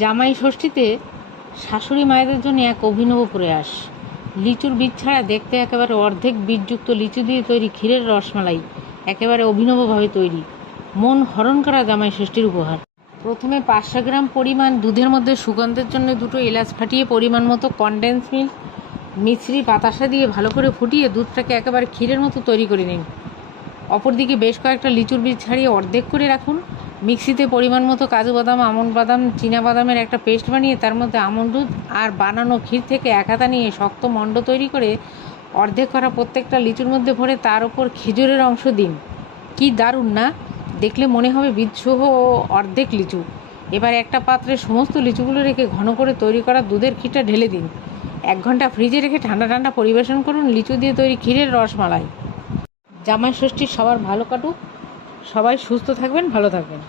জামাই ষষ্ঠীতে শাশুড়ি মায়েদের জন্য এক অভিনব প্রয়াস। লিচুর বীজ ছাড়া দেখতে একেবারে অর্ধেক বীজযুক্ত লিচু দিয়ে তৈরি ক্ষীরের রসমালাই একেবারে অভিনবভাবে তৈরি, মন হরণ করা জামাই ষষ্ঠীর উপহার। প্রথমে 500 গ্রাম পরিমাণ দুধের মধ্যে সুগন্ধের জন্য 2টো এলাচ ফাটিয়ে পরিমাণ মতো কনডেন্স মিল্ক, মিছরি, বাতাসা দিয়ে ভালো করে ফুটিয়ে দুধটাকে একেবারে ক্ষীরের মতো তৈরি করে নিন। অপরদিকে বেশ কয়েকটা লিচুর বীজ ছাড়িয়ে অর্ধেক করে রাখুন। মিক্সিতে পরিমাণ মতো কাজু বাদাম, আমন্ড বাদাম, চীনা বাদামের একটা পেস্ট বানিয়ে তার মধ্যে আমন্ড দুধ আর বানানো ক্ষীর থেকে এক হাতা নিয়ে শক্ত মণ্ড তৈরি করে অর্ধেক করা প্রত্যেকটা লিচুর মধ্যে ভরে তার ওপর খেজুরের অংশ দিন। কি দারুণ না? দেখলে মনে হবে বীজসহ অর্ধেক লিচু। এবার একটা পাত্রে সমস্ত লিচুগুলো রেখে ঘন করে তৈরি করা দুধের ক্ষীরটা ঢেলে দিন। 1 ঘন্টা ফ্রিজে রেখে ঠান্ডা ঠান্ডা পরিবেশন করুন লিচু দিয়ে তৈরি ক্ষীরের রসমালাই। জামাই ষষ্ঠী সবার ভালো কাটুক, সবাই সুস্থ থাকবেন, ভালো থাকবেন।